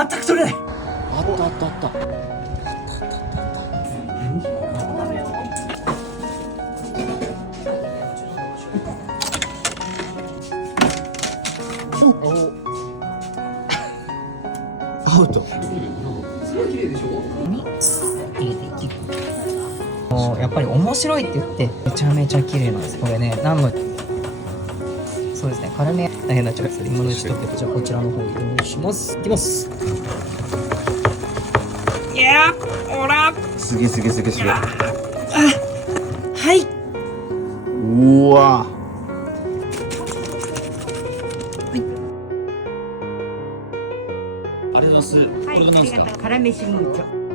全く取れない。あったあったあった。アウト。すごい綺麗でしょ。に入れていきます。やっぱり面白いって言ってめちゃめちゃ綺麗なんです。これね、そうですね、カルメ大変なっちゃうですけど、今のうちとってじゃあこちらの方に用意します。いきます。いやー、ほら、すげえすげえすげえすげえ。はい。うわ。ありがとうございます。これなんですか。辛飯ムーチョ。